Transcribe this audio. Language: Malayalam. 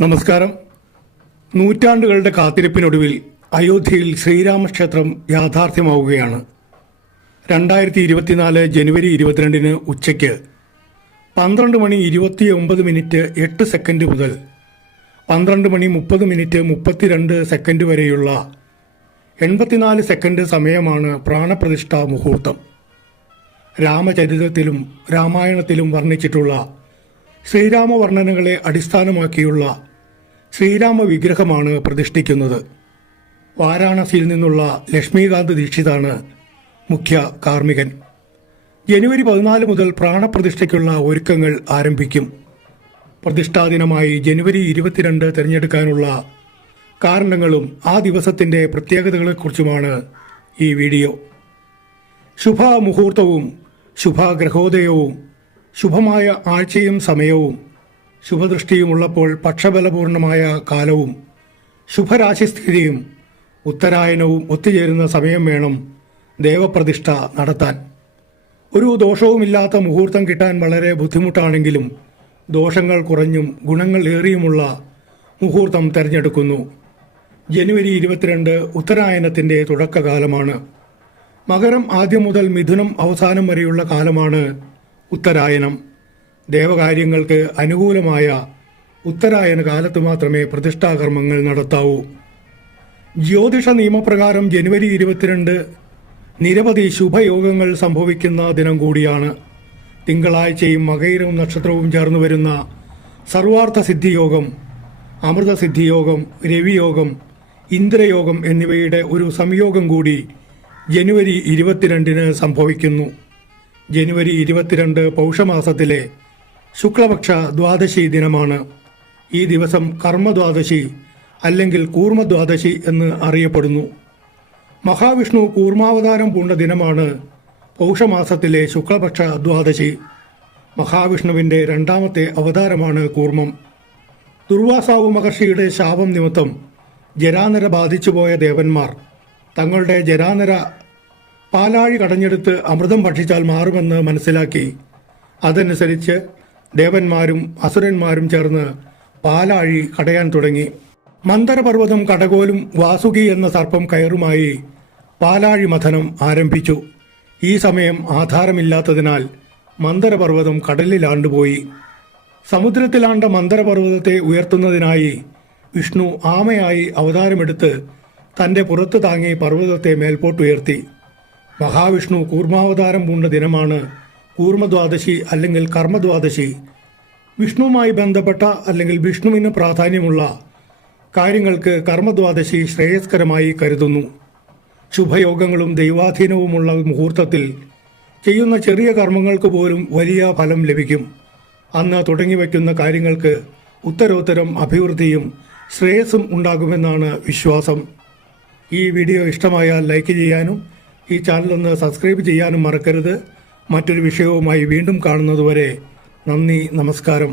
നമസ്കാരം. നൂറ്റാണ്ടുകളുടെ കാത്തിരിപ്പിനൊടുവിൽ അയോധ്യയിൽ ശ്രീരാമക്ഷേത്രം യാഥാർത്ഥ്യമാവുകയാണ്. രണ്ടായിരത്തി ഇരുപത്തിനാല് ജനുവരി ഇരുപത്തിരണ്ടിന് ഉച്ചയ്ക്ക് പന്ത്രണ്ട് മണി ഇരുപത്തി ഒമ്പത് മിനിറ്റ് എട്ട് സെക്കൻഡ് മുതൽ പന്ത്രണ്ട് മണി മുപ്പത് മിനിറ്റ് മുപ്പത്തിരണ്ട് സെക്കൻഡ് വരെയുള്ള എൺപത്തിനാല് സെക്കൻഡ് സമയമാണ് പ്രാണപ്രതിഷ്ഠാ മുഹൂർത്തം. രാമചരിതത്തിലും രാമായണത്തിലും വർണിച്ചിട്ടുള്ള ശ്രീരാമവർണനകളെ അടിസ്ഥാനമാക്കിയുള്ള ശ്രീരാമ വിഗ്രഹമാണ് പ്രതിഷ്ഠിക്കുന്നത്. വാരാണസിയിൽ നിന്നുള്ള ലക്ഷ്മികാന്ത് ദീക്ഷിതാണ് മുഖ്യ കാർമ്മികൻ. ജനുവരി പതിനാല് മുതൽ പ്രാണപ്രതിഷ്ഠയ്ക്കുള്ള ഒരുക്കങ്ങൾ ആരംഭിക്കും. പ്രതിഷ്ഠാ ദിനമായി ജനുവരി ഇരുപത്തിരണ്ട് തിരഞ്ഞെടുക്കാനുള്ള കാരണങ്ങളും ആ ദിവസത്തിന്റെ പ്രത്യേകതകളെക്കുറിച്ചുമാണ് ഈ വീഡിയോ. ശുഭമുഹൂർത്തവും ശുഭഗ്രഹോദയവും ശുഭമായ ആഴ്ചയും സമയവും ശുഭദൃഷ്ടിയുമുള്ളപ്പോൾ പക്ഷബലപൂർണമായ കാലവും ശുഭരാശിസ്ഥിതിയും ഉത്തരായനവും ഒത്തുചേരുന്ന സമയം വേണം ദേവപ്രതിഷ്ഠ നടത്താൻ. ഒരു ദോഷവുമില്ലാത്ത മുഹൂർത്തം കിട്ടാൻ വളരെ ബുദ്ധിമുട്ടാണെങ്കിലും ദോഷങ്ങൾ കുറഞ്ഞും ഗുണങ്ങൾ ഏറിയുമുള്ള മുഹൂർത്തം തിരഞ്ഞെടുക്കുന്നു. ജനുവരി ഇരുപത്തിരണ്ട് ഉത്തരായനത്തിന്റെ തുടക്കകാലമാണ്. മകരം ആദ്യം മുതൽ മിഥുനം അവസാനം വരെയുള്ള കാലമാണ് ഉത്തരായനം. ദേവകാര്യങ്ങൾക്ക് അനുകൂലമായ ഉത്തരായന കാലത്ത് മാത്രമേ പ്രതിഷ്ഠാകർമ്മങ്ങൾ നടത്താവൂ. ജ്യോതിഷ നിയമപ്രകാരം ജനുവരി ഇരുപത്തിരണ്ട് നിരവധി ശുഭയോഗങ്ങൾ സംഭവിക്കുന്ന ദിനം കൂടിയാണ്. തിങ്കളാഴ്ചയും മകയിരവും നക്ഷത്രവും ചേർന്ന് വരുന്ന സർവാർത്ഥ സിദ്ധിയോഗം അമൃതസിദ്ധിയോഗം രവിയോഗം ഇന്ദ്രയോഗം എന്നിവയുടെ ഒരു സംയോഗം കൂടി ജനുവരി ഇരുപത്തിരണ്ടിന് സംഭവിക്കുന്നു. ജനുവരി ഇരുപത്തിരണ്ട് പൗഷമാസത്തിലെ ശുക്ലപക്ഷ ദ്വാദശി ദിനമാണ്. ഈ ദിവസം കർമ്മദ്വാദശി അല്ലെങ്കിൽ കൂർമ്മദ്വാദശി എന്ന് അറിയപ്പെടുന്നു. മഹാവിഷ്ണു കൂർമാവതാരം പൂണ്ട ദിനമാണ് പൗഷമാസത്തിലെ ശുക്ലപക്ഷ ദ്വാദശി. മഹാവിഷ്ണുവിന്റെ രണ്ടാമത്തെ അവതാരമാണ് കൂർമ്മം. ദുർവാസാവ് മഹർഷിയുടെ ശാപം നിമിത്തം ജരാനര ബാധിച്ചുപോയ ദേവന്മാർ തങ്ങളുടെ ജരാനര പാലാഴി കടഞ്ഞെടുത്ത് അമൃതം ഭക്ഷിച്ചാൽ മാറുമെന്ന് മനസ്സിലാക്കി. അതനുസരിച്ച് ദേവന്മാരും അസുരന്മാരും ചേർന്ന് പാലാഴി കടയാൻ തുടങ്ങി. മന്ദരപർവതം കടകോലും വാസുകി എന്ന സർപ്പം കയറുമായി പാലാഴി മഥനം ആരംഭിച്ചു. ഈ സമയം ആധാരമില്ലാത്തതിനാൽ മന്ദരപർവതം കടലിലാണ്ടുപോയി. സമുദ്രത്തിലാണ്ട മന്ദരപർവതത്തെ ഉയർത്തുന്നതിനായി വിഷ്ണു ആമയായി അവതാരമെടുത്ത് തന്റെ പുറത്ത് താങ്ങി പർവതത്തെ മേൽപോട്ടുയർത്തി. മഹാവിഷ്ണു കൂർമാവതാരം പൂണ്ട ദിനമാണ് കൂർമ്മദ്വാദശി അല്ലെങ്കിൽ കർമ്മദ്വാദശി വിഷ്ണുവുമായി ബന്ധപ്പെട്ട അല്ലെങ്കിൽ വിഷ്ണുവിന് പ്രാധാന്യമുള്ള കാര്യങ്ങൾക്ക് കർമ്മദ്വാദശി ശ്രേയസ്കരമായി കരുതുന്നു. ശുഭയോഗങ്ങളും ദൈവാധീനവുമുള്ള മുഹൂർത്തത്തിൽ ചെയ്യുന്ന ചെറിയ കർമ്മങ്ങൾക്ക് പോലും വലിയ ഫലം ലഭിക്കും. അന്ന് തുടങ്ങി വയ്ക്കുന്ന കാര്യങ്ങൾക്ക് ഉത്തരോത്തരം അഭിവൃദ്ധിയും ശ്രേയസ്സും ഉണ്ടാകുമെന്നാണ് വിശ്വാസം. ഈ വീഡിയോ ഇഷ്ടമായാൽ ലൈക്ക് ചെയ്യാനും ഈ ചാനലൊന്ന് സബ്സ്ക്രൈബ് ചെയ്യാനും മറക്കരുത്. മറ്റൊരു വിഷയവുമായി വീണ്ടും കാണുന്നതുവരെ നന്ദി നമസ്കാരം.